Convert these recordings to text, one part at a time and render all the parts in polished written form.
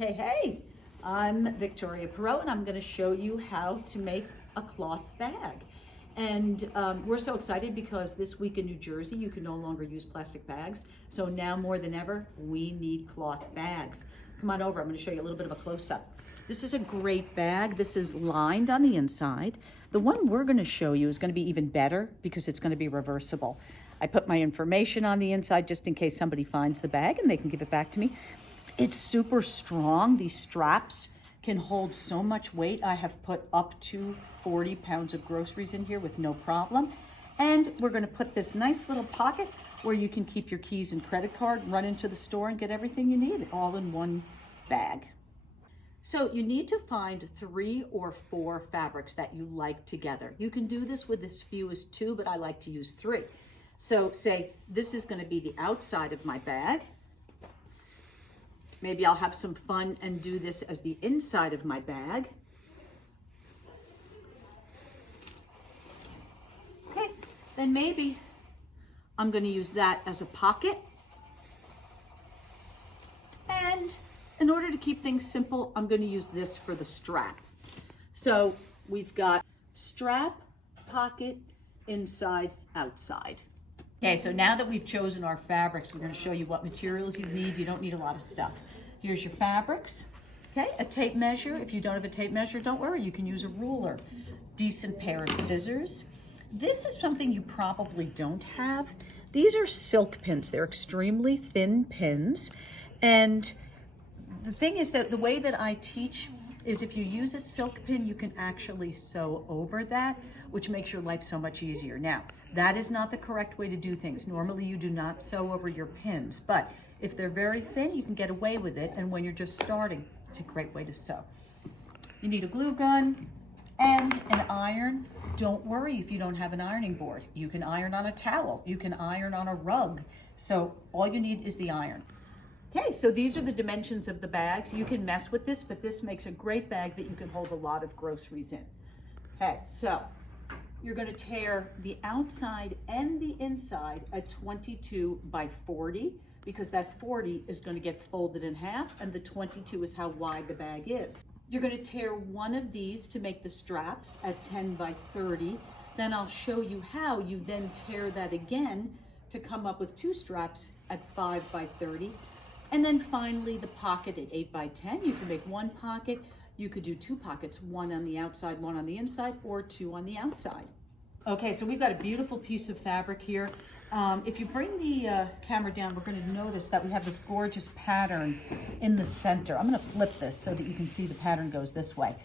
Okay, hey, I'm Victoria Perot, and I'm going to show you how to make a cloth bag. And we're so excited because this week in New Jersey, you can no longer use plastic bags. So now more than ever, we need cloth bags. Come on over, I'm going to show you a little bit of a close-up. This is a great bag. This is lined on the inside. The one we're going to show you is going to be even better because it's going to be reversible. I put my information on the inside just in case somebody finds the bag and they can give it back to me. It's super strong. These straps can hold so much weight. I have put up to 40 pounds of groceries in here with no problem. And we're going to put this nice little pocket where you can keep your keys and credit card, run into the store and get everything you need all in one bag. So you need to find 3 or 4 fabrics that you like together. You can do this with as few as 2, but I like to use 3. So say this is going to be the outside of my bag. Maybe I'll have some fun and do this as the inside of my bag. Okay, then maybe I'm going to use that as a pocket. And in order to keep things simple, I'm going to use this for the strap. So we've got strap, pocket, inside, outside. Okay, so now that we've chosen our fabrics, we're going to show you what materials you need. You don't need a lot of stuff. Here's your fabrics. Okay, a tape measure. If you don't have a tape measure, don't worry, you can use a ruler. Decent pair of scissors. This is something you probably don't have. These are silk pins. They're extremely thin pins. And the thing is that the way that I teach is if you use a silk pin, you can actually sew over that, which makes your life so much easier. Now, that is not the correct way to do things. Normally, you do not sew over your pins, but if they're very thin, you can get away with it. And when you're just starting, it's a great way to sew. You need a glue gun and an iron. Don't worry if you don't have an ironing board. You can iron on a towel. You can iron on a rug. So all you need is the iron. Okay, so these are the dimensions of the bags. You can mess with this, but this makes a great bag that you can hold a lot of groceries in. Okay, so you're going to tear the outside and the inside at 22 by 40 because that 40 is going to get folded in half and the 22 is how wide the bag is. You're going to tear one of these to make the straps at 10 by 30. Then I'll show you how you then tear that again to come up with 2 straps at 5 by 30. And then finally the pocket at 8 by 10. You can make 1 pocket. You could do 2 pockets, 1 on the outside, 1 on the inside, or 2 on the outside. Okay, so we've got a beautiful piece of fabric here. If you bring the camera down, we're going to notice that we have this gorgeous pattern in the center. I'm going to flip this so that you can see the pattern goes this way.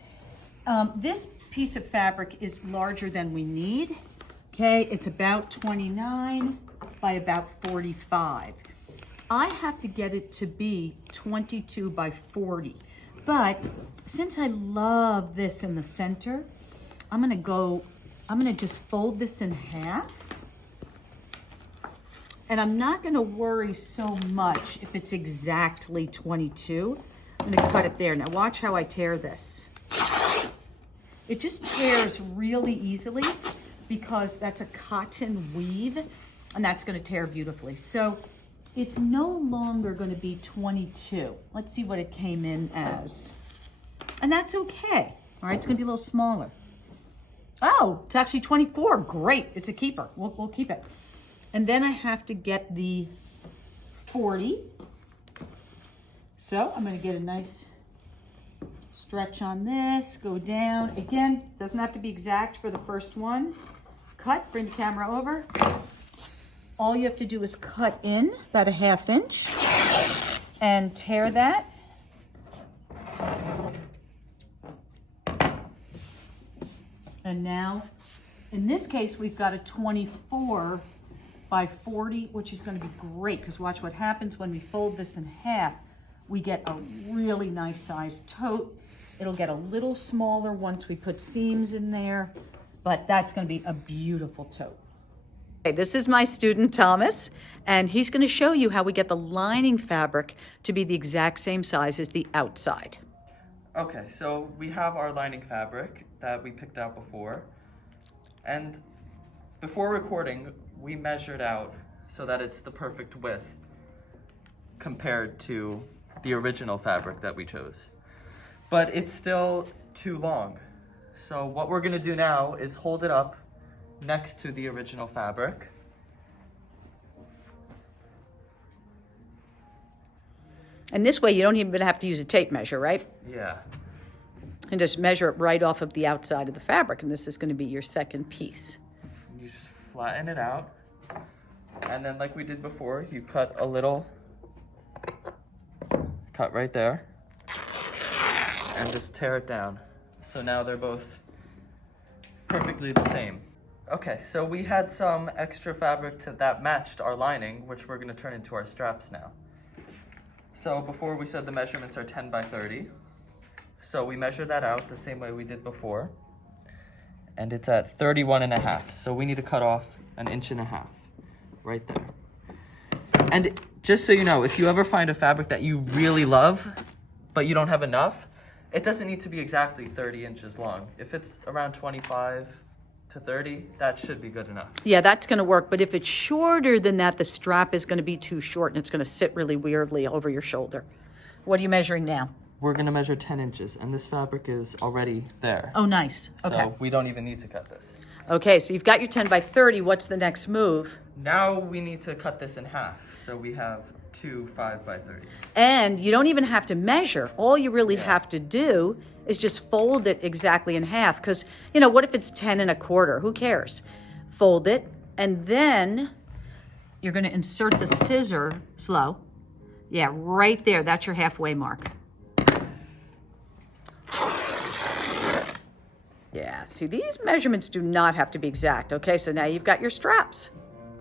This piece of fabric is larger than we need. Okay, it's about 29 by about 45. I have to get it to be 22 by 40. But since I love this in the center, I'm gonna just fold this in half. And I'm not gonna worry so much if it's exactly 22. I'm gonna cut it there. Now watch how I tear this. It just tears really easily because that's a cotton weave and that's gonna tear beautifully. So it's no longer going to be 22. Let's see what it came in as. And that's okay. All right, it's going to be a little smaller. Oh, it's actually 24. Great. It's a keeper. We'll keep it. And then I have to get the 40. So I'm going to get a nice stretch on this. Go down. Again, doesn't have to be exact for the first one. Cut. Bring the camera over. All you have to do is cut in about a 1/2 inch and tear that. And now, in this case, we've got a 24 by 40, which is going to be great because watch what happens when we fold this in half. We get a really nice sized tote. It'll get a little smaller once we put seams in there, but that's going to be a beautiful tote. Okay, this is my student Thomas, and he's going to show you how we get the lining fabric to be the exact same size as the outside. Okay, so we have our lining fabric that we picked out before, and before recording, we measured out so that it's the perfect width compared to the original fabric that we chose. But it's still too long. So what we're gonna do now is hold it up next to the original fabric. And this way you don't even have to use a tape measure, right? Yeah. And just measure it right off of the outside of the fabric, and this is going to be your second piece. You just flatten it out, and then like we did before, you cut a little cut right there, and just tear it down. So now they're both perfectly the same. Okay, so we had some extra fabric that matched our lining, which we're going to turn into our straps now. So before we said the measurements are 10 by 30. So we measure that out the same way we did before. And it's at 31.5. So we need to cut off 1.5 inches right there. And just so you know, if you ever find a fabric that you really love, but you don't have enough, it doesn't need to be exactly 30 inches long. If it's around 25 to 30, that should be good enough. Yeah, that's going to work. But if it's shorter than that, the strap is going to be too short and it's going to sit really weirdly over your shoulder. What are you measuring now? We're going to measure 10 inches, and this fabric is already there. Oh, nice. Okay. So we don't even need to cut this. Okay, so you've got your 10 by 30. What's the next move? Now we need to cut this in half. So we have two 5 by 30s. And you don't even have to measure. All you really have to do is just fold it exactly in half. Because, you know, what if it's 10 1/4? Who cares? Fold it, and then you're going to insert the scissor, slow. Yeah, right there. That's your halfway mark. Yeah, see, these measurements do not have to be exact. Okay, so now you've got your straps.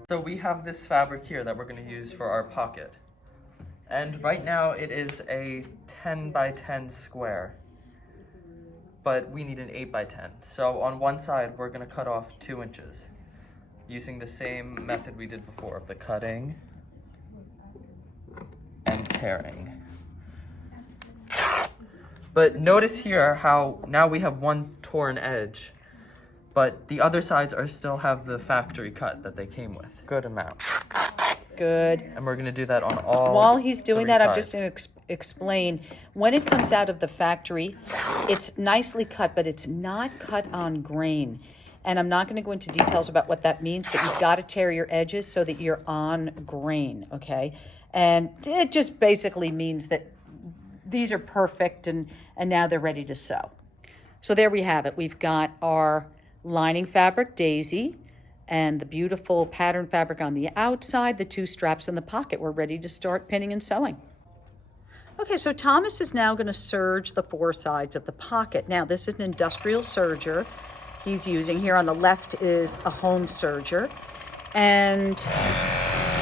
So we have this fabric here that we're going to use for our pocket. And right now it is a 10 by 10 square. But we need an 8 by 10. So on one side, we're going to cut off 2 inches using the same method we did before of the cutting and tearing. But notice here how now we have one torn edge, but the other sides still have the factory cut that they came with. Good amount. Good. And we're going to do that on all. While he's doing 3 that, I'm sides. just going to explain. When it comes out of the factory, it's nicely cut, but it's not cut on grain. And I'm not going to go into details about what that means, but you've got to tear your edges so that you're on grain, okay? And it just basically means that these are perfect, and now they're ready to sew. So there we have it. We've got our lining fabric, Daisy, and the beautiful pattern fabric on the outside, the 2 straps in the pocket. We're ready to start pinning and sewing. Okay, so Thomas is now going to serge the 4 sides of the pocket. Now, this is an industrial serger he's using. Here on the left is a home serger. And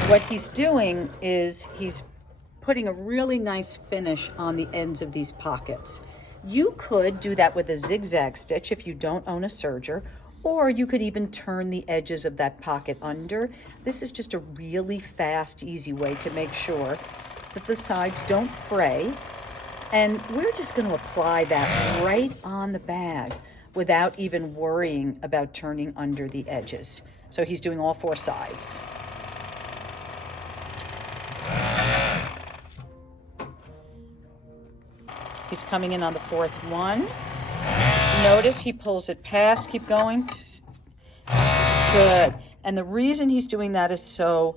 what he's doing is he's putting a really nice finish on the ends of these pockets. You could do that with a zigzag stitch if you don't own a serger, or you could even turn the edges of that pocket under. This is just a really fast, easy way to make sure that the sides don't fray. And we're just going to apply that right on the bag without even worrying about turning under the edges. So he's doing all 4 sides. He's coming in on the 4th one. Notice he pulls it past. Keep going. Good. And the reason he's doing that is so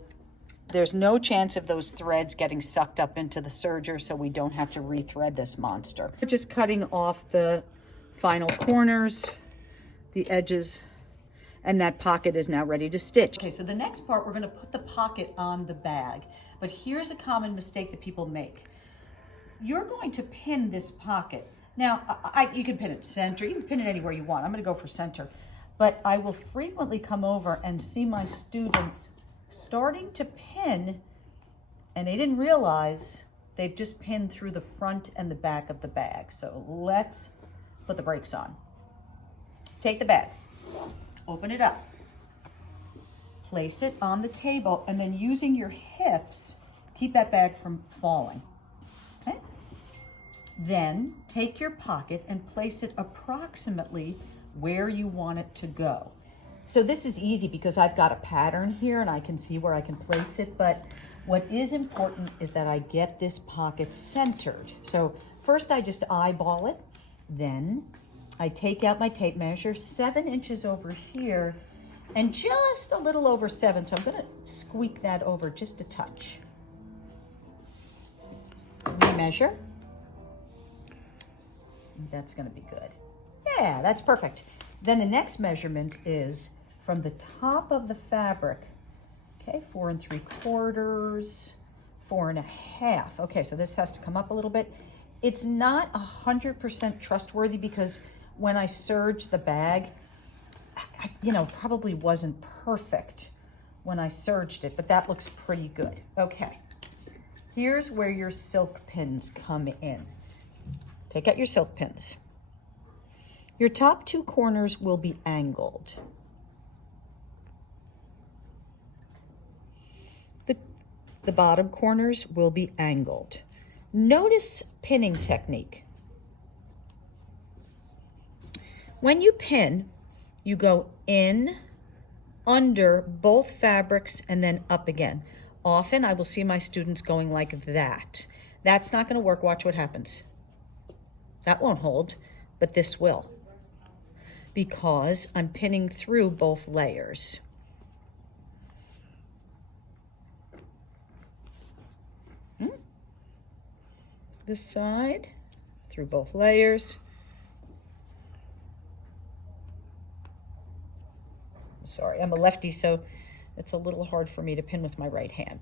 there's no chance of those threads getting sucked up into the serger, so we don't have to rethread this monster. We're just cutting off the final corners, the edges, and that pocket is now ready to stitch. Okay, so the next part, we're going to put the pocket on the bag. But here's a common mistake that people make. You're going to pin this pocket. Now, you can pin it center. You can pin it anywhere you want. I'm going to go for center. But I will frequently come over and see my students starting to pin, and they didn't realize they've just pinned through the front and the back of the bag. So let's put the brakes on. Take the bag, open it up, place it on the table, and then using your hips, keep that bag from falling. Okay? Then take your pocket and place it approximately where you want it to go. So this is easy because I've got a pattern here and I can see where I can place it, but What is important is that I get this pocket centered. So first I just eyeball it, then I take out my tape measure, 7 inches over here, and just a little over 7. So I'm gonna squeak that over just a touch. Remeasure. That's gonna be good. Yeah, that's perfect. Then the next measurement is from the top of the fabric. Okay, 4 3/4, 4 1/2. Okay, so this has to come up a little bit. It's not 100% trustworthy because when I serged the bag, probably wasn't perfect when I serged it, but that looks pretty good. Okay, here's where your silk pins come in. Take out your silk pins. Your top 2 corners will be angled. The bottom corners will be angled. Notice pinning technique. When you pin, you go in, under both fabrics, and then up again. Often I will see my students going like that. That's not going to work. Watch what happens. That won't hold, but this will, because I'm pinning through both layers. This side, through both layers. Sorry, I'm a lefty, so it's a little hard for me to pin with my right hand,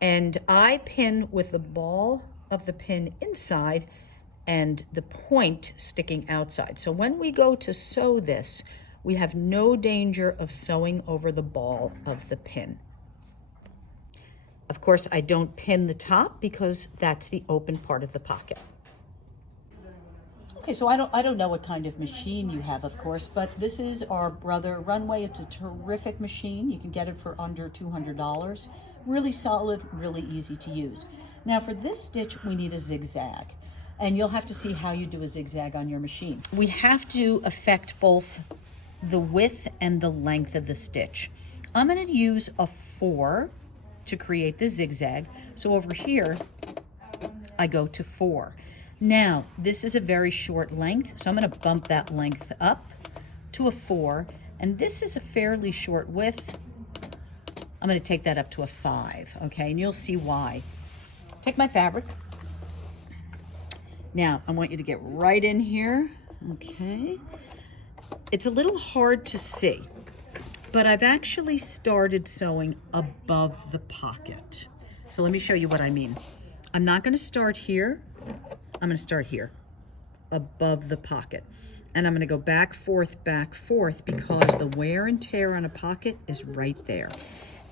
and I pin with the ball of the pin inside and the point sticking outside. So when we go to sew this, we have no danger of sewing over the ball of the pin. Of course, I don't pin the top because that's the open part of the pocket. Okay, so I don't know what kind of machine you have, of course, but this is our Brother Runway. It's a terrific machine. You can get it for under $200. Really solid, really easy to use. Now for this stitch, we need a zigzag, and you'll have to see how you do a zigzag on your machine. We have to affect both the width and the length of the stitch. I'm going to use a 4 to create the zigzag. So over here, I go to 4. Now, this is a very short length, so I'm going to bump that length up to a 4, and this is a fairly short width. I'm going to take that up to a 5, okay, and you'll see why. Take my fabric. Now, I want you to get right in here, okay. It's a little hard to see, but I've actually started sewing above the pocket. So let me show you what I mean. I'm not going to start here. I'm going to start here, above the pocket. And I'm going to go back, forth, because the wear and tear on a pocket is right there.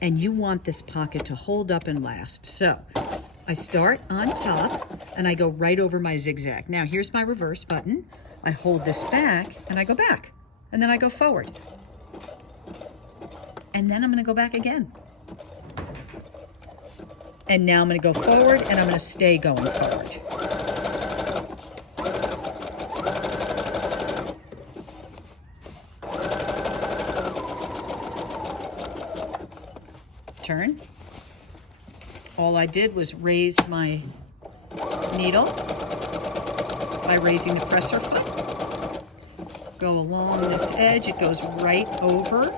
And you want this pocket to hold up and last. So I start on top and I go right over my zigzag. Now here's my reverse button. I hold this back and I go back. And then I go forward. And then I'm going to go back again. And now I'm going to go forward and I'm going to stay going forward. Turn. All I did was raise my needle by raising the presser foot. Go along this edge. It goes right over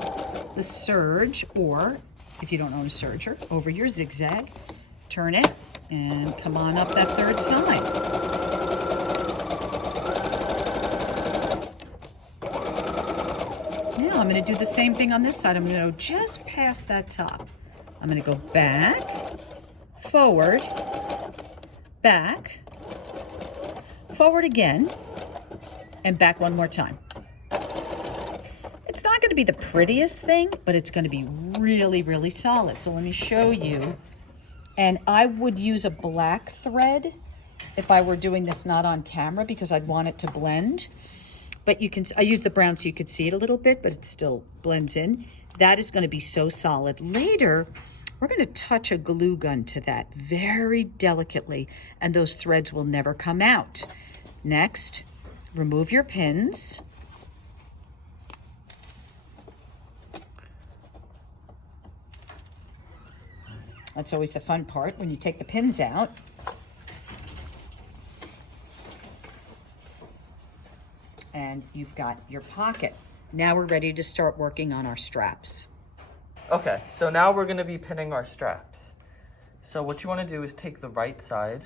the serge, or if you don't own a serger, over your zigzag. Turn it and come on up that third side. Now I'm going to do the same thing on this side. I'm going to go just past that top. I'm going to go back, forward, back, forward again, and back one more time. It's not going to be the prettiest thing, but it's going to be really, really solid. So let me show you. And I would use a black thread if I were doing this not on camera because I'd want it to blend. But you can, I use the brown so you could see it a little bit, but it still blends in. That is going to be so solid. Later, we're going to touch a glue gun to that very delicately, and those threads will never come out. Next, remove your pins. That's always the fun part when you take the pins out. And you've got your pocket. Now we're ready to start working on our straps. Okay, so now we're gonna be pinning our straps. So what you wanna do is take the right side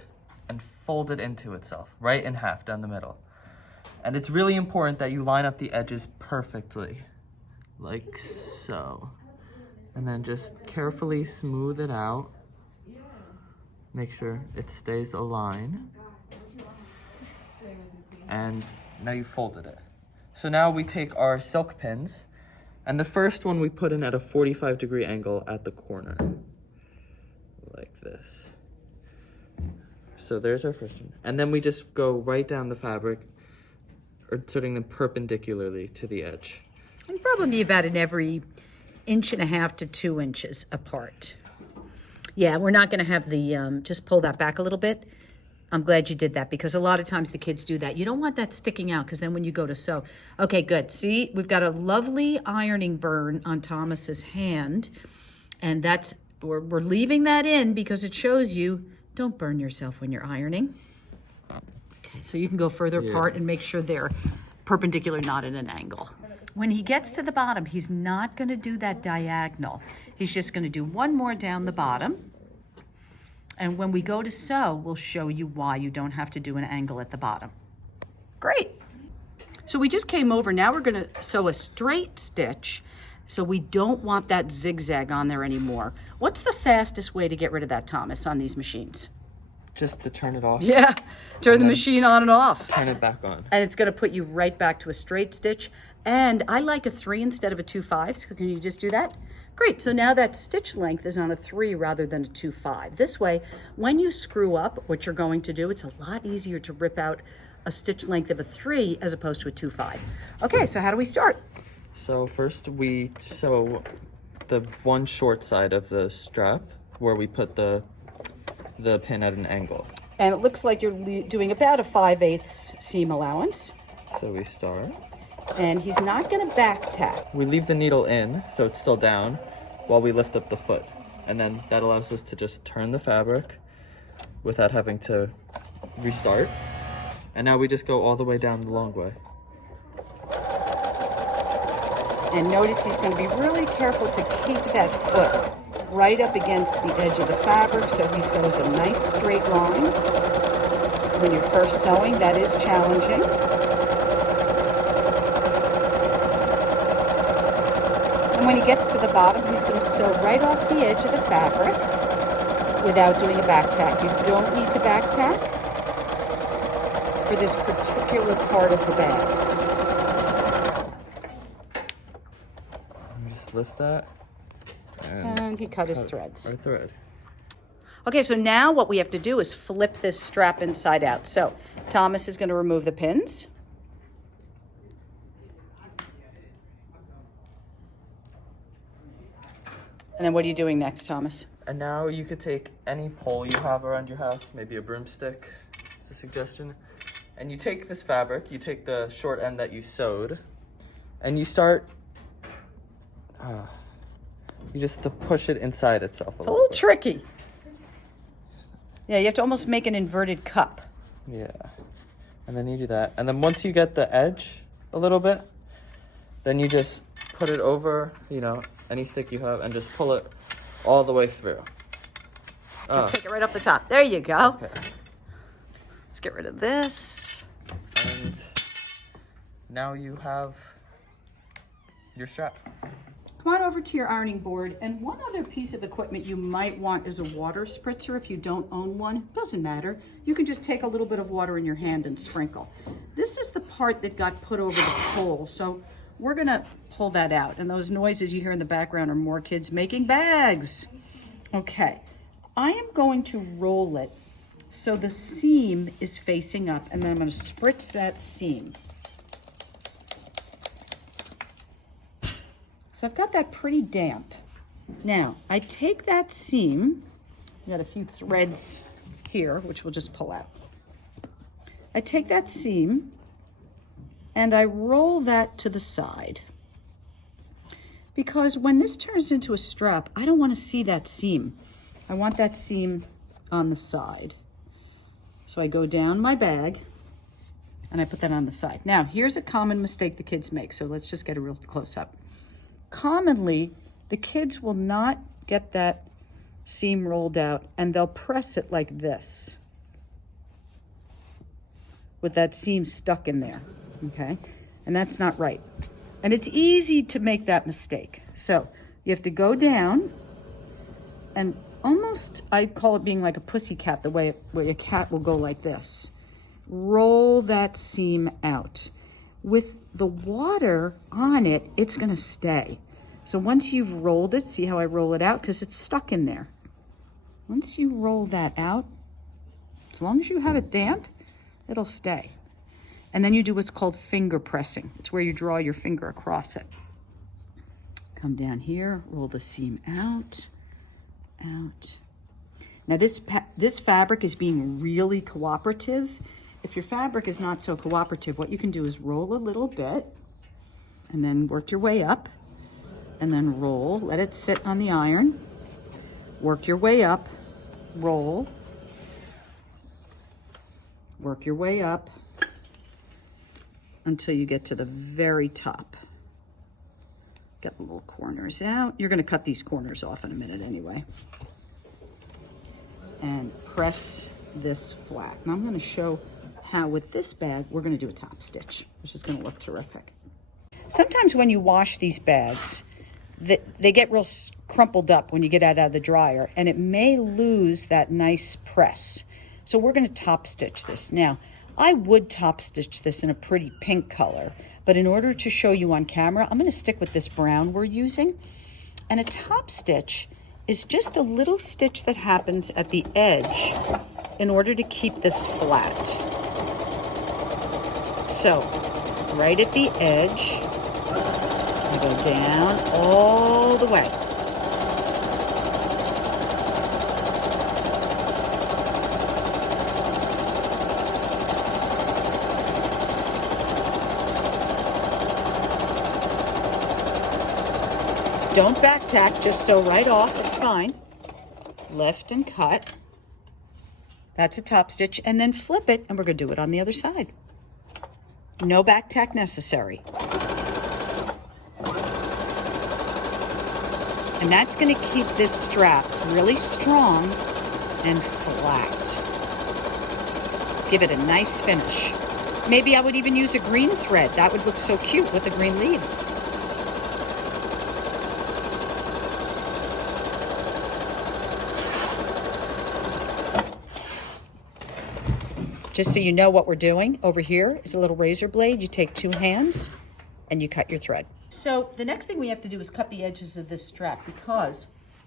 and fold it into itself, right in half down the middle. And it's really important that you line up the edges perfectly, like so. And then just carefully smooth it out. Make sure it stays aligned. And now you folded it. So now we take our silk pins, and the first one we put in at a 45-degree angle at the corner, like this. So there's our first one. And then we just go right down the fabric, or inserting them perpendicularly to the edge. And probably about an every 1.5 to 2 inches apart. Yeah, we're not gonna have the, just pull that back a little bit. I'm glad you did that because a lot of times the kids do that. You don't want that sticking out because then when you go to sew. Okay, good. See, we've got a lovely ironing burn on Thomas's hand. And that's, we're leaving that in because it shows you don't burn yourself when you're ironing. Okay, so you can go further apart and make sure they're perpendicular, not at an angle. When he gets to the bottom, he's not gonna do that diagonal. He's just gonna do one more down the bottom. And when we go to sew, we'll show you why you don't have to do an angle at the bottom. Great. So we just came over. Now we're gonna sew a straight stitch. So we don't want that zigzag on there anymore. What's the fastest way to get rid of that, Thomas, on these machines? Just to turn it off. Yeah, turn the machine on and off. Turn it back on. And it's gonna put you right back to a straight stitch. And I like a 3 instead of a 2-5, so can you just do that? Great, so now that stitch length is on a 3 rather than a 2-5. This way, when you screw up, what you're going to do, it's a lot easier to rip out a stitch length of a 3 as opposed to a 2-5. Okay, so how do we start? So first we sew the one short side of the strap where we put the pin at an angle. And it looks like you're doing about a 5/8 seam allowance. So we start. And he's not gonna back tack. We leave the needle in, so it's still down, while we lift up the foot. And then that allows us to just turn the fabric without having to restart. And now we just go all the way down the long way. And notice he's gonna be really careful to keep that foot right up against the edge of the fabric so he sews a nice straight line. When you're first sewing, that is challenging. And when he gets to the bottom, he's going to sew right off the edge of the fabric without doing a back tack. You don't need to back tack for this particular part of the bag. Just lift that. And he cut his threads. Our thread. Okay, so now what we have to do is flip this strap inside out. So Thomas is going to remove the pins. And then what are you doing next, Thomas? And now you could take any pole you have around your house, maybe a broomstick, it's a suggestion. And you take this fabric, you take the short end that you sewed, and you start, you just have to push it inside itself It's a little tricky. Yeah, you have to almost make an inverted cup. Yeah. And then you do that. And then once you get the edge a little bit, then you just put it over, you know, any stick you have and just pull it all the way through. Just take it right off the top. There you go. Okay. Let's get rid of this. And now you have your strap. Come on over to your ironing board. And one other piece of equipment you might want is a water spritzer. If you don't own one, doesn't matter. You can just take a little bit of water in your hand and sprinkle. This is the part that got put over the pole. So we're gonna pull that out. And those noises you hear in the background are more kids making bags. Okay, I am going to roll it so the seam is facing up, and then I'm gonna spritz that seam. So I've got that pretty damp. Now, I take that seam, I got a few threads here, which we'll just pull out. I take that seam and I roll that to the side. Because when this turns into a strap, I don't want to see that seam. I want that seam on the side. So I go down my bag and I put that on the side. Now, here's a common mistake the kids make. So let's just get a real close up. Commonly, the kids will not get that seam rolled out and they'll press it like this with that seam stuck in there, okay? And that's not right. And it's easy to make that mistake. So you have to go down and almost, I call it being like a pussy cat, the way where a cat will go like this. Roll that seam out. With the water on it, it's gonna stay. So once you've rolled it, see how I roll it out? Because it's stuck in there. Once you roll that out, as long as you have it damp, it'll stay. And then you do what's called finger pressing. It's where you draw your finger across it. Come down here, roll the seam out, out. Now this fabric is being really cooperative. If your fabric is not so cooperative, what you can do is roll a little bit and then work your way up and then roll, let it sit on the iron, work your way up, roll, work your way up until you get to the very top. Get the little corners out. You're gonna cut these corners off in a minute anyway. And press this flat. And I'm gonna show how with this bag, we're gonna do a top stitch, which is gonna look terrific. Sometimes when you wash these bags, they get real crumpled up when you get it out of the dryer, and it may lose that nice press. So we're gonna top stitch this. Now, I would top stitch this in a pretty pink color, but in order to show you on camera, I'm gonna stick with this brown we're using. And a top stitch is just a little stitch that happens at the edge in order to keep this flat. So, right at the edge, I go down all the way. Don't back tack, just sew right off, it's fine. Lift and cut. That's a top stitch, and then flip it, and we're gonna do it on the other side. No back tack necessary. And that's gonna keep this strap really strong and flat. Give it a nice finish. Maybe I would even use a green thread. That would look so cute with the green leaves. Just so you know what we're doing, over here is a little razor blade. You take 2 hands and you cut your thread. So the next thing we have to do is cut the edges of this strap, because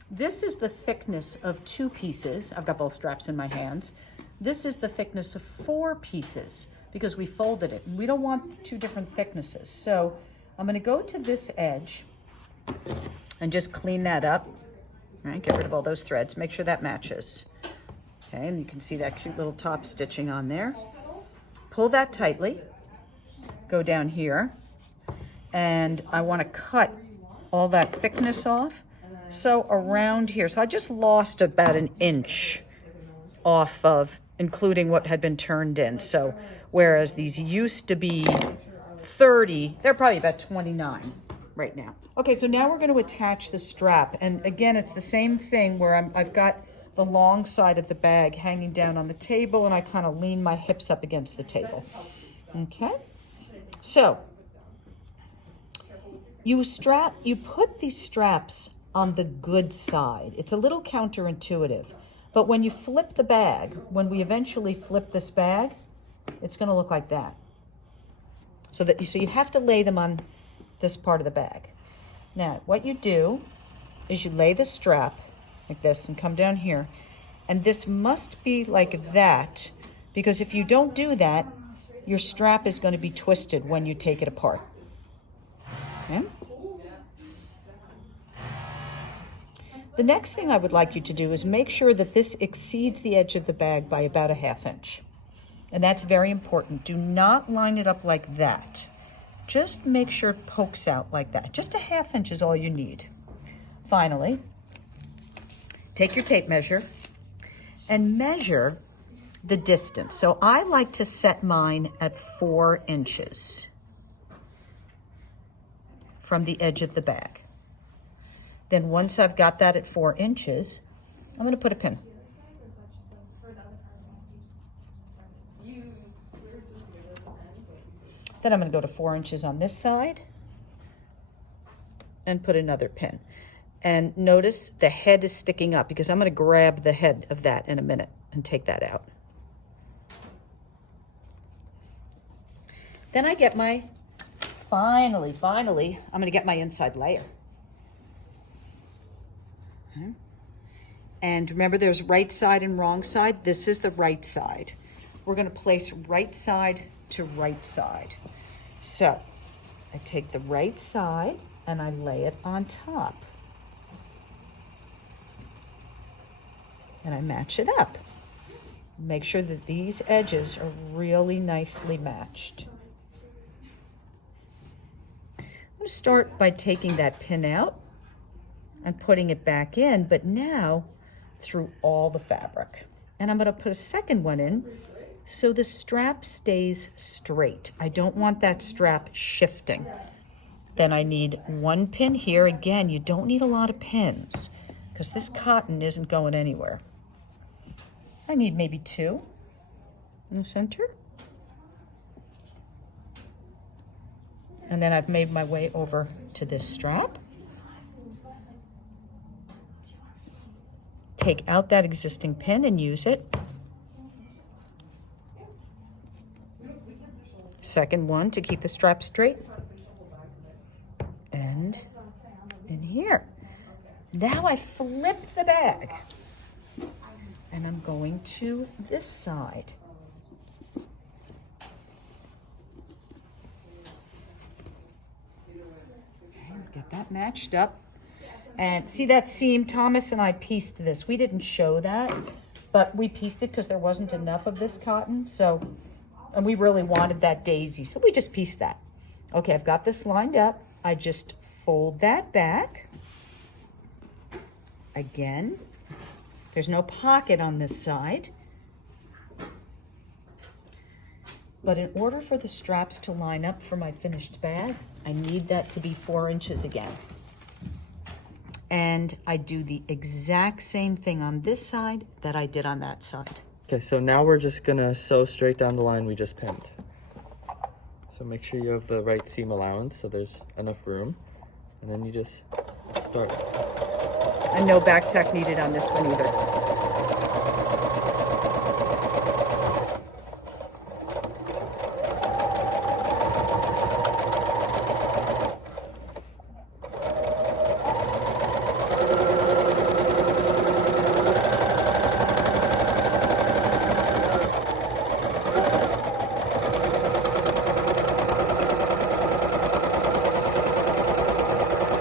this is the thickness of 2 pieces. I've got both straps in my hands. This is the thickness of 4 pieces because we folded it. We don't want 2 different thicknesses. So I'm gonna go to this edge and just clean that up. All right, get rid of all those threads. Make sure that matches. Okay, and you can see that cute little top stitching on there. Pull that tightly, go down here, and I want to cut all that thickness off. So around here, so I just lost about 1 inch off of, including what had been turned in. So whereas these used to be 30, they're probably about 29 right now. Okay, so now we're going to attach the strap. And again, it's the same thing where I've got the long side of the bag hanging down on the table, and I kind of lean my hips up against the table. Okay, so you put these straps on the good side. It's a little counterintuitive, but when you flip the bag, when we eventually flip this bag, it's going to look like that. So you have to lay them on this part of the bag. Now, what you do is you lay the strap like this and come down here, and this must be like that, because if you don't do that, your strap is going to be twisted when you take it apart. Okay? The next thing I would like you to do is make sure that this exceeds the edge of the bag by about 1/2 inch. And that's very important. Do not line it up like that. Just make sure it pokes out like that. Just 1/2 inch is all you need. Finally, take your tape measure and measure the distance. So I like to set mine at 4 inches from the edge of the bag. Then once I've got that at 4 inches, I'm gonna put a pin. Then I'm gonna go to 4 inches on this side and put another pin. And notice the head is sticking up because I'm gonna grab the head of that in a minute and take that out. Then I get my, finally, I'm gonna get my inside layer. And remember there's right side and wrong side. This is the right side. We're gonna place right side to right side. So I take the right side and I lay it on top. And I match it up. Make sure that these edges are really nicely matched. I'm gonna start by taking that pin out and putting it back in, but now through all the fabric. And I'm gonna put a second one in so the strap stays straight. I don't want that strap shifting. Then I need 1 pin here. Again, you don't need a lot of pins because this cotton isn't going anywhere. I need maybe 2 in the center. And then I've made my way over to this strap. Take out that existing pin and use it. Second one to keep the strap straight. And in here. Now I flip the bag. And I'm going to this side. Okay, get that matched up. And see that seam? Thomas and I pieced this. We didn't show that, but we pieced it because there wasn't enough of this cotton. So, and we really wanted that daisy. So we just pieced that. Okay, I've got this lined up. I just fold that back. Again, there's no pocket on this side. But in order for the straps to line up for my finished bag, I need that to be 4 inches again. And I do the exact same thing on this side that I did on that side. Okay, so now we're just gonna sew straight down the line we just pinned. So make sure you have the right seam allowance so there's enough room. And then you just start. And no back tack needed on this one either.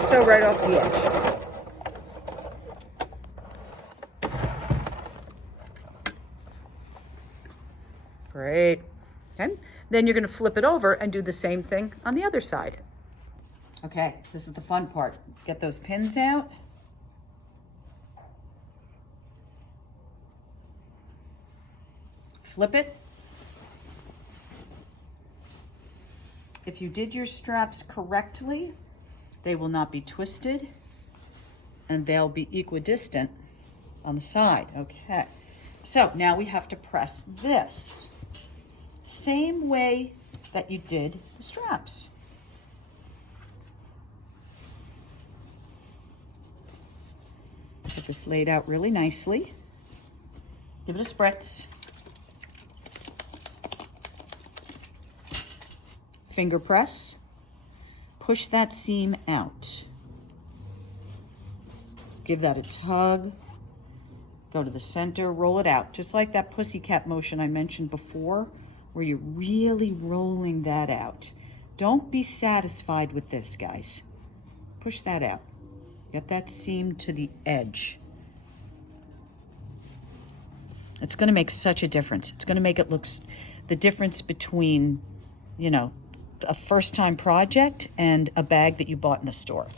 So right off the edge. Great. Okay. Then you're going to flip it over and do the same thing on the other side. Okay, this is the fun part. Get those pins out. Flip it. If you did your straps correctly, they will not be twisted and they'll be equidistant on the side. Okay, so now we have to press this same way that you did the straps. Get this laid out really nicely. Give it a spritz. Finger press. Push that seam out. Give that a tug. Go to the center, roll it out. Just like that pussycat motion I mentioned before, where you're really rolling that out. Don't be satisfied with this, guys. Push that out. Get that seam to the edge. It's gonna make such a difference. It's gonna make it look, the difference between, you know, a first-time project and a bag that you bought in the store.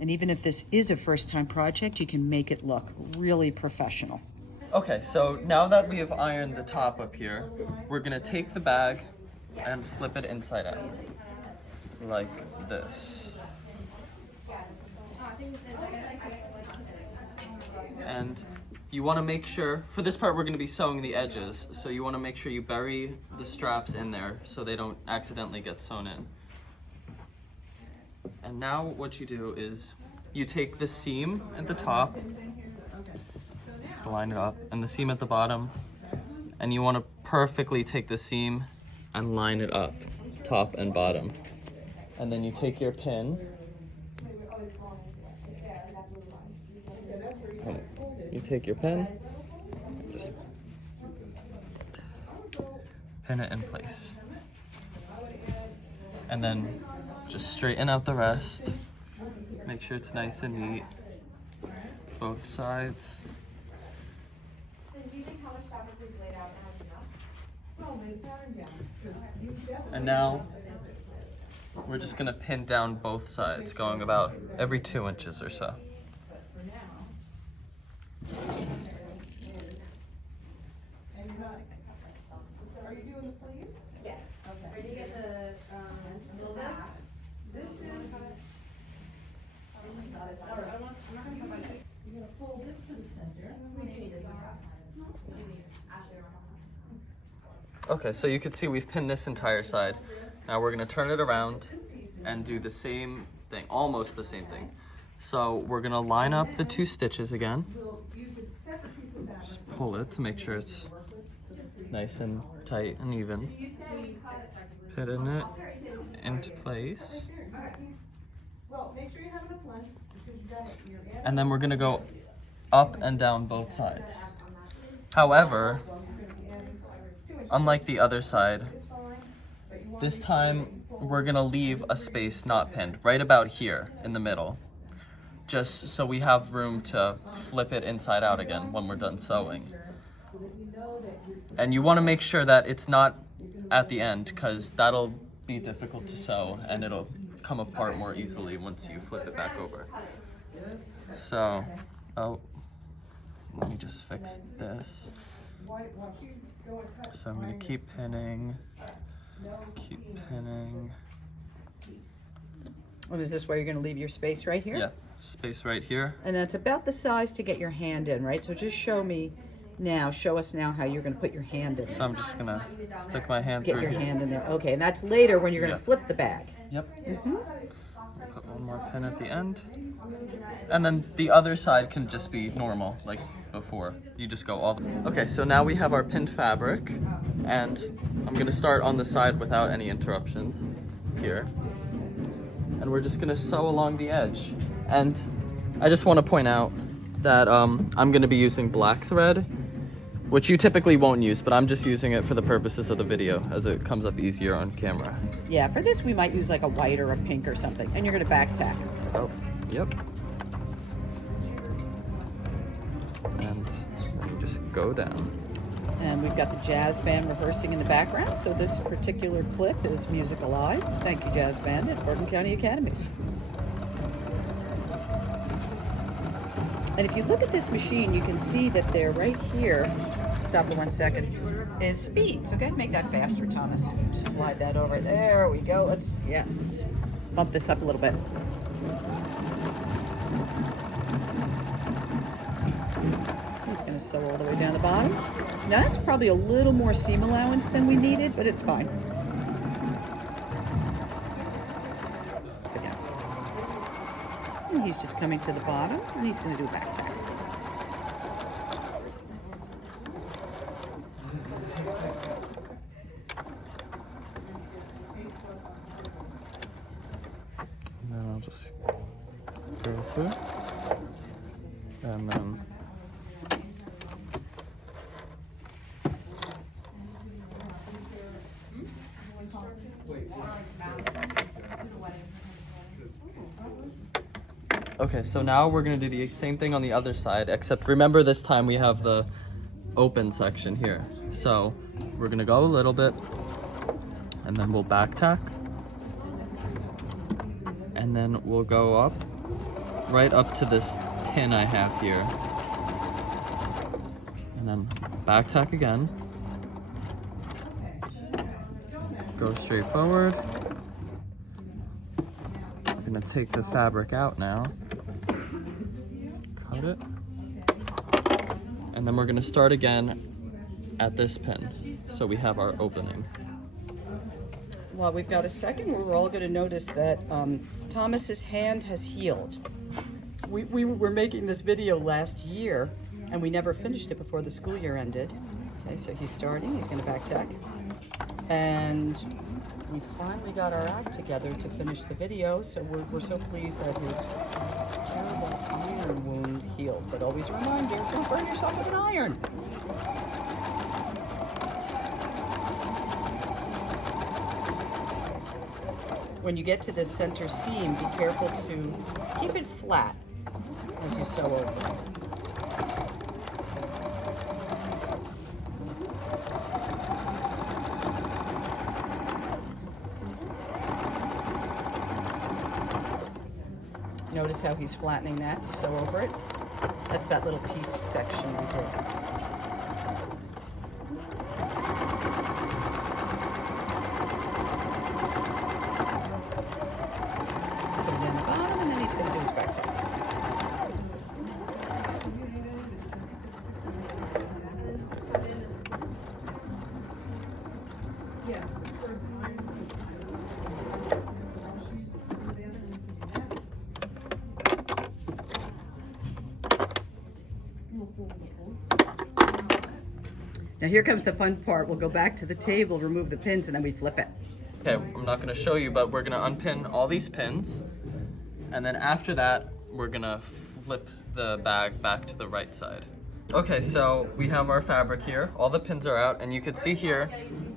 And even if this is a first-time project, you can make it look really professional. Okay, so now that we have ironed the top up here, we're gonna take the bag and flip it inside out, like this. And you wanna make sure, for this part we're gonna be sewing the edges, so you wanna make sure you bury the straps in there so they don't accidentally get sewn in. And now what you do is you take the seam at the top, line it up, and the seam at the bottom, and you want to perfectly take the seam and line it up, top and bottom. And then you take your pin, just pin it in place. And then just straighten out the rest. Make sure it's nice and neat, both sides. And now we're just gonna pin down both sides, going about every 2 inches or so. Are you doing the sleeves? Yes. Okay. Ready to get the little back? This is. You're gonna pull this to the center. Okay, so you can see we've pinned this entire side. Now we're gonna turn it around and do the same thing, almost the same thing. So we're gonna line up the 2 stitches again. Just pull it to make sure it's nice and tight and even. Pin it into place. And then we're gonna go up and down both sides. However, unlike the other side, this time we're gonna leave a space not pinned, right about here in the middle, just so we have room to flip it inside out again when we're done sewing. And you wanna make sure that it's not at the end, because that'll be difficult to sew and it'll come apart more easily once you flip it back over. So, let me just fix this. So I'm gonna keep pinning. And is this where you're gonna leave your space right here? Yeah, space right here. And that's about the size to get your hand in, right? So just show us now how you're gonna put your hand in. So I'm just gonna stick my hand Get through your here. hand in there. Okay, and that's later when you're gonna flip the bag. Yep. Mm-hmm. Put one more pin at the end. And then the other side can just be normal, like before. You just go all the way. Okay, so now we have our pinned fabric, and I'm gonna start on the side without any interruptions here. And we're just gonna sew along the edge. And I just wanna point out that I'm gonna be using black thread, which you typically won't use, but I'm just using it for the purposes of the video as it comes up easier on camera. Yeah, for this we might use like a white or a pink or something. And you're gonna back tack. Oh, yep. And then you just go down. And we've got the jazz band rehearsing in the background, so this particular clip is musicalized. Thank you, jazz band at Oregon County Academies. And if you look at this machine, you can see that they're right here. Stop for 1 second. Is speeds. Okay, make that faster, Thomas. Just slide that over. There we go. Let's bump this up a little bit. He's going to sew all the way down the bottom. Now that's probably a little more seam allowance than we needed, but it's fine. And he's just coming to the bottom, and he's going to do a back tack. And then I'll just go through. And then okay, so now we're gonna do the same thing on the other side, except remember this time we have the open section here. So we're gonna go a little bit, and then we'll back tack, and then we'll go up right up to this pin I have here. And then back tack again. Go straight forward. I'm gonna take the fabric out now. Cut it. And then we're gonna start again at this pin. So we have our opening. Well, we've got a second where we're all going to notice that Thomas's hand has healed. We were making this video last year, and we never finished it before the school year ended. Okay, so he's starting. He's going to back tack. And we finally got our act together to finish the video, so we're so pleased that his terrible iron wound healed. But always a reminder, don't burn yourself with an iron. When you get to this center seam, be careful to keep it flat as you sew over it. Notice how he's flattening that to sew over it? That's that little pieced section we did. He's going to do his back tack. Now here comes the fun part. We'll go back to the table, remove the pins, and then we flip it. Okay, I'm not gonna show you, but we're gonna unpin all these pins. And then after that, we're gonna flip the bag back to the right side. Okay, so we have our fabric here. All the pins are out, and you can see here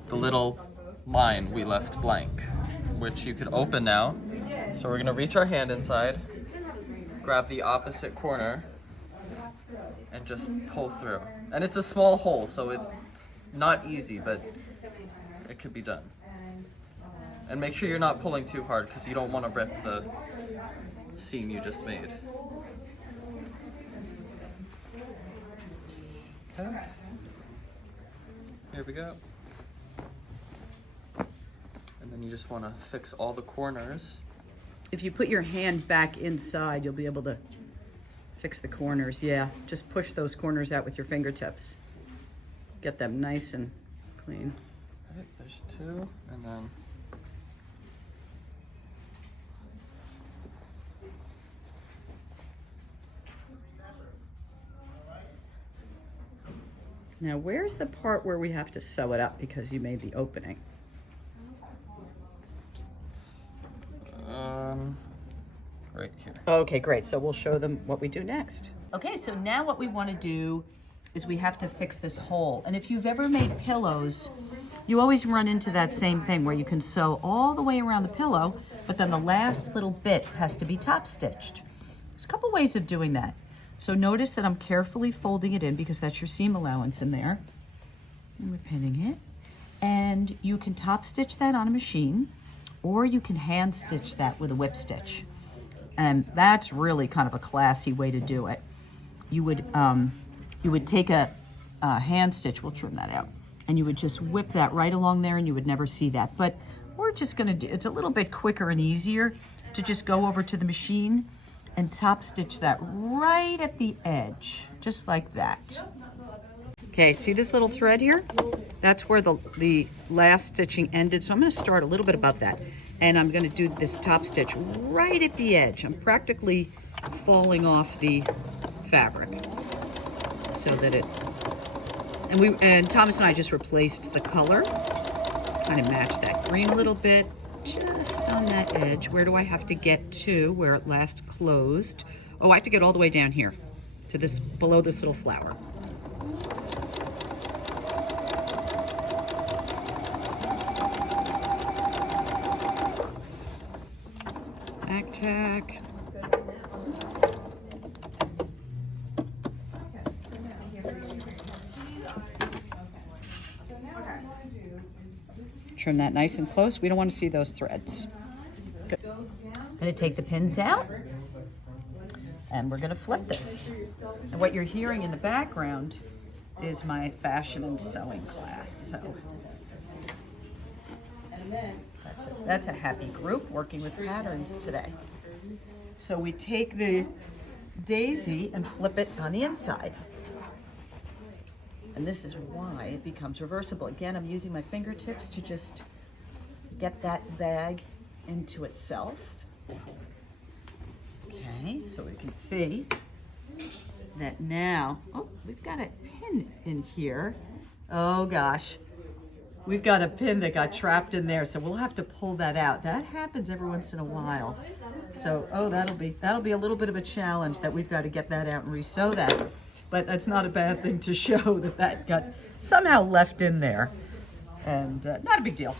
the little line we left blank, which you could open now. So we're gonna reach our hand inside, grab the opposite corner, and just pull through. And it's a small hole, so it's not easy, but it could be done. And make sure you're not pulling too hard, because you don't want to rip the seam you just made. Okay. Here we go. And then you just want to fix all the corners. If you put your hand back inside, you'll be able to fix the corners. Yeah, just push those corners out with your fingertips. Get them nice and clean. Okay, there's two, and then now where's the part where we have to sew it up because you made the opening? right here. Okay, great. So we'll show them what we do next. Okay, so now what we want to do is we have to fix this hole. And if you've ever made pillows, you always run into that same thing where you can sew all the way around the pillow, but then the last little bit has to be top stitched. There's a couple ways of doing that. So notice that I'm carefully folding it in because that's your seam allowance in there. And we're pinning it. And you can top stitch that on a machine, or you can hand stitch that with a whip stitch. And that's really kind of a classy way to do it. You would take a hand stitch, we'll trim that out, and you would just whip that right along there and you would never see that. But we're just gonna do, it's a little bit quicker and easier to just go over to the machine and top stitch that right at the edge, just like that. Okay, see this little thread here? That's where the last stitching ended. So I'm gonna start a little bit about that. And I'm gonna do this top stitch right at the edge. I'm practically falling off the fabric so that it, and Thomas and I just replaced the color, kind of matched that green a little bit, just on that edge. Where do I have to get to where it last closed? Oh, I have to get all the way down here to this, below this little flower. Back tack. Trim that nice and close. We don't want to see those threads. Good. I'm gonna take the pins out. And we're gonna flip this. And what you're hearing in the background is my fashion and sewing class. So that's a happy group working with patterns today. So we take the daisy and flip it on the inside. And this is why it becomes reversible. Again, I'm using my fingertips to just get that bag into itself. Okay, so we can see that now, oh, we've got a pin in here. Oh gosh, we've got a pin that got trapped in there, so we'll have to pull that out. That happens every once in a while. So, oh, that'll be a little bit of a challenge that we've got to get that out and re-sew that. But that's not a bad thing to show that got somehow left in there. And not a big deal.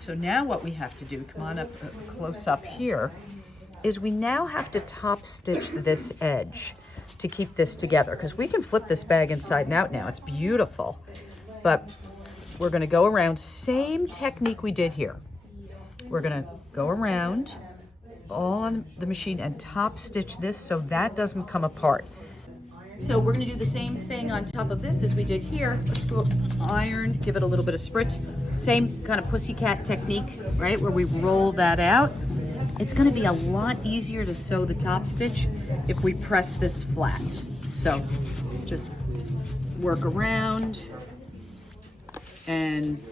So now what we have to do, come on up close up here, is we now have to top stitch this edge to keep this together, because we can flip this bag inside and out now. It's beautiful. But we're gonna go around, same technique we did here. We're gonna go around all on the machine and top stitch this so that doesn't come apart. So we're gonna do the same thing on top of this as we did here. Let's go iron, give it a little bit of spritz. Same kind of pussycat technique, right? Where we roll that out. It's gonna be a lot easier to sew the top stitch if we press this flat. So just work around. And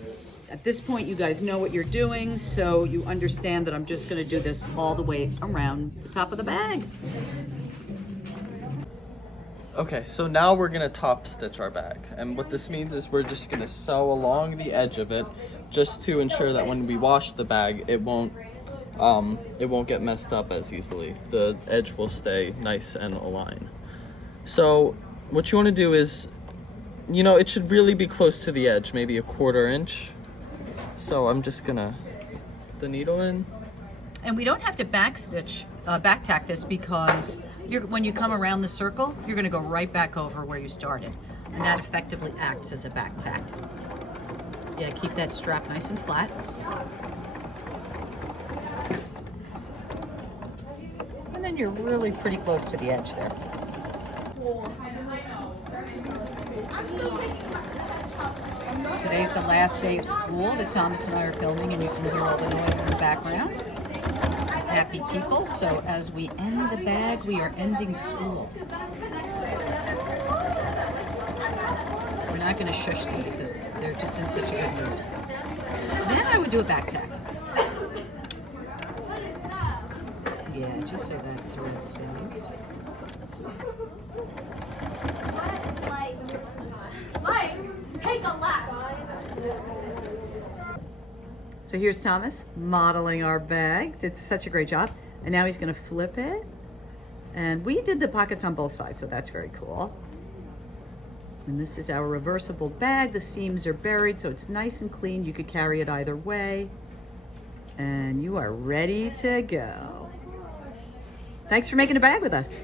at this point, you guys know what you're doing, so you understand that I'm just gonna do this all the way around the top of the bag. Okay, so now we're gonna top stitch our bag. And what this means is we're just gonna sew along the edge of it just to ensure that when we wash the bag, it won't get messed up as easily. The edge will stay nice and aligned. So what you wanna do is, you know, it should really be close to the edge, maybe a 1/4 inch. So I'm just gonna put the needle in. And we don't have to back tack this, because when you come around the circle, you're gonna go right back over where you started. And that effectively acts as a back tack. Yeah, keep that strap nice and flat. And then you're really pretty close to the edge there. Today's the last day of school that Thomas and I are filming, and you can hear all the noise in the background. Happy people. So as we end the bag, we are ending school. We're not going to shush them because they're just in such a good mood. Then I would do a back tack. Yeah, just so that thread stays. Take a lap. So here's Thomas modeling our bag. Did such a great job. And now he's going to flip it. And we did the pockets on both sides, so that's very cool. And this is our reversible bag. The seams are buried, so it's nice and clean. You could carry it either way. And you are ready to go. Thanks for making a bag with us.